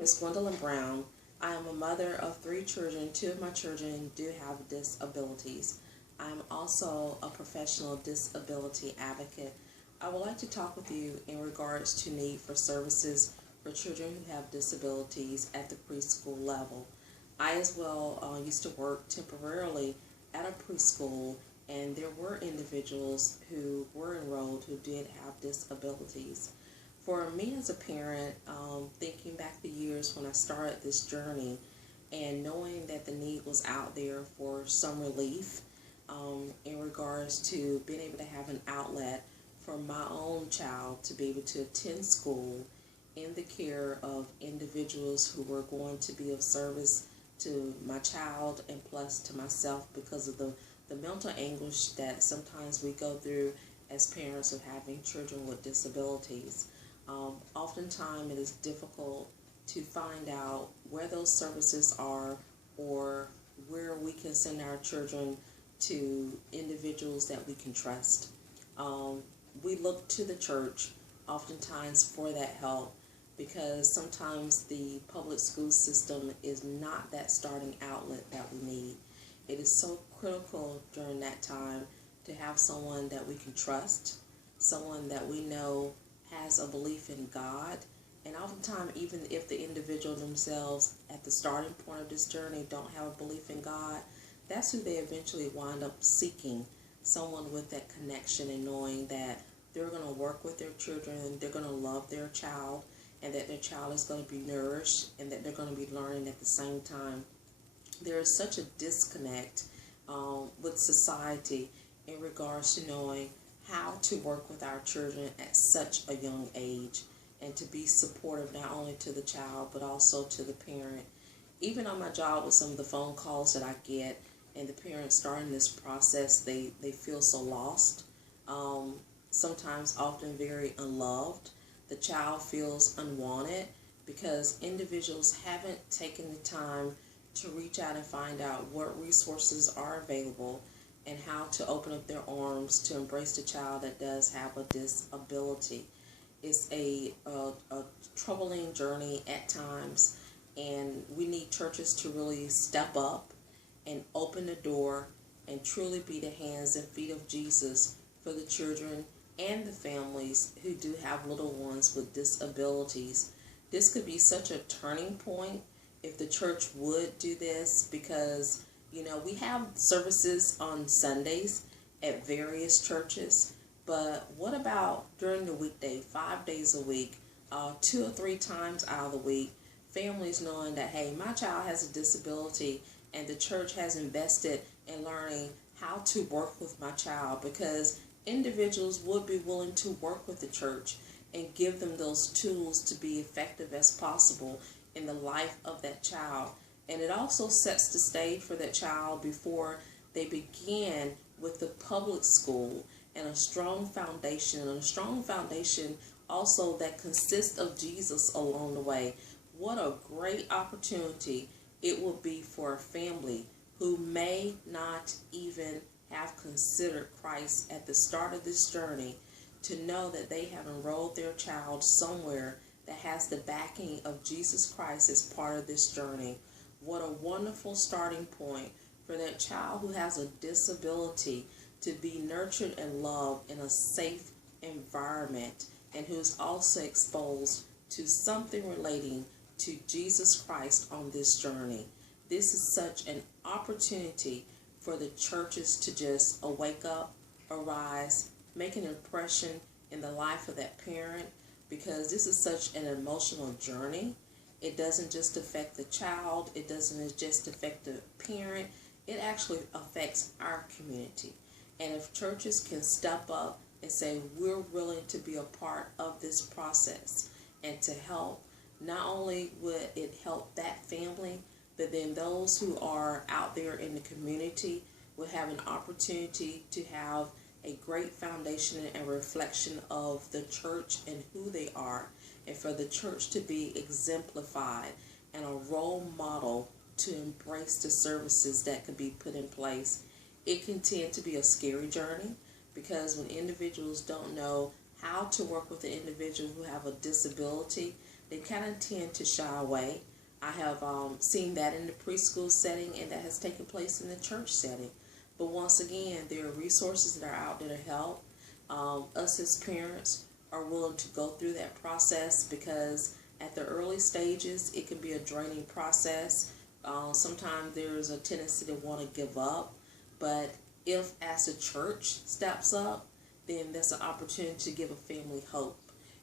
Miss Gwendolyn Brown. I am a mother of three children. Two of my children do have disabilities. I'm also a professional disability advocate. I would like to talk with you in regards to need for services for children who have disabilities at the preschool level. I as well used to work temporarily at a preschool, and there were individuals who were enrolled who did have disabilities. For me as a parent, thinking back the years when I started this journey and knowing that the need was out there for some relief in regards to being able to have an outlet for my own child to be able to attend school in the care of individuals who were going to be of service to my child and plus to myself because of the mental anguish that sometimes we go through as parents of having children with disabilities. Oftentimes it is difficult to find out where those services are or where we can send our children to individuals that we can trust. We look to the church oftentimes for that help because sometimes the public school system is not that starting outlet that we need. It is so critical during that time to have someone that we can trust, someone that we know has a belief in God, and oftentimes even if the individual themselves at the starting point of this journey don't have a belief in God, that's who they eventually wind up seeking, someone with that connection and knowing that they're going to work with their children, they're going to love their child, and that their child is going to be nourished and that they're going to be learning at the same time. There is such a disconnect with society in regards to knowing how to work with our children at such a young age and to be supportive not only to the child but also to the parent. Even on my job with some of the phone calls that I get and the parents starting this process, they feel so lost, sometimes often very unloved. The child feels unwanted because individuals haven't taken the time to reach out and find out what resources are available and how to open up their arms to embrace the child that does have a disability. It's a troubling journey at times, and we need churches to really step up and open the door and truly be the hands and feet of Jesus for the children and the families who do have little ones with disabilities. This could be such a turning point if the church would do this because we have services on Sundays at various churches, but what about during the weekday, 5 days a week, 2 or 3 times out of the week, families knowing that, hey, my child has a disability and the church has invested in learning how to work with my child because individuals would be willing to work with the church and give them those tools to be effective as possible in the life of that child. And it also sets the stage for that child before they begin with the public school and a strong foundation also that consists of Jesus along the way. What a great opportunity it will be for a family who may not even have considered Christ at the start of this journey to know that they have enrolled their child somewhere that has the backing of Jesus Christ as part of this journey. What a wonderful starting point for that child who has a disability to be nurtured and loved in a safe environment and who's also exposed to something relating to Jesus Christ on this journey. This is such an opportunity for the churches to just wake up, arise, make an impression in the life of that parent because this is such an emotional journey. It doesn't just affect the child. It doesn't just affect the parent. It actually affects our community. And if churches can step up and say, we're willing to be a part of this process and to help, not only would it help that family, but then those who are out there in the community will have an opportunity to have a great foundation and reflection of the church and who they are, and for the church to be exemplified and a role model to embrace the services that could be put in place. It can tend to be a scary journey because when individuals don't know how to work with an individual who have a disability, they kind of tend to shy away. I have seen that in the preschool setting, and that has taken place in the church setting. But once again, there are resources that are out there to help. Us as parents are willing to go through that process, because at the early stages, it can be a draining process. Sometimes there's a tendency to want to give up, but if as a church steps up, then that's an opportunity to give a family hope.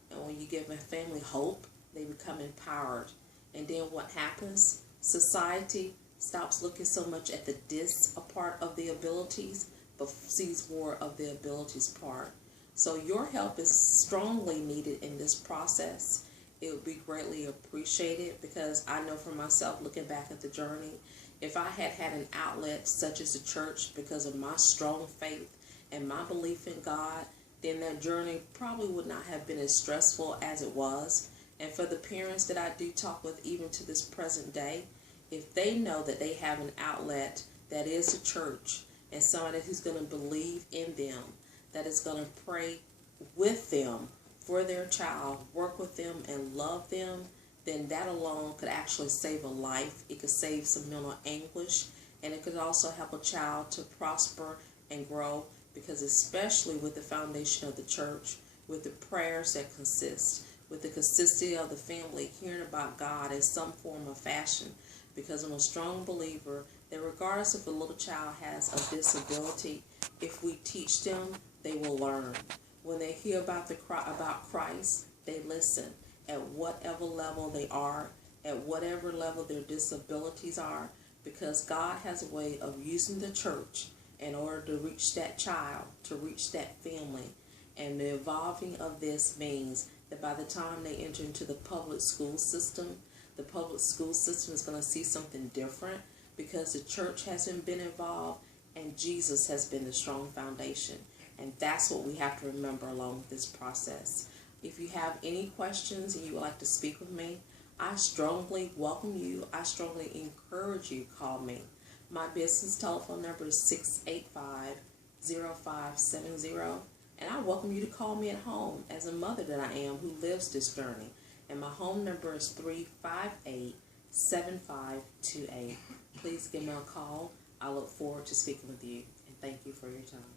And when you give a family hope, they become empowered. And then what happens? Society stops looking so much at the part of the abilities, but sees more of the abilities part. So your help is strongly needed in this process. It would be greatly appreciated, because I know for myself, looking back at the journey, if I had had an outlet such as the church, because of my strong faith and my belief in God, then that journey probably would not have been as stressful as it was. And for the parents that I do talk with, even to this present day, if they know that they have an outlet that is a church, and somebody who's going to believe in them, that is going to pray with them for their child, work with them and love them, then that alone could actually save a life. It could save some mental anguish, and it could also help a child to prosper and grow, because especially with the foundation of the church, with the prayers that consist, with the consistency of the family hearing about God in some form or fashion, because I'm a strong believer that regardless if a little child has a disability, if we teach them, they will learn. When they hear about Christ, they listen. At whatever level they are, at whatever level their disabilities are, because God has a way of using the church in order to reach that child, to reach that family. And the evolving of this means that by the time they enter into the public school system is going to see something different, because the church hasn't been involved and Jesus has been the strong foundation. And that's what we have to remember along with this process. If you have any questions and you would like to speak with me, I strongly welcome you. I strongly encourage you to call me. My business telephone number is 685-0570. And I welcome you to call me at home as a mother that I am who lives this journey. And my home number is 358-7528. Please give me a call. I look forward to speaking with you. And thank you for your time.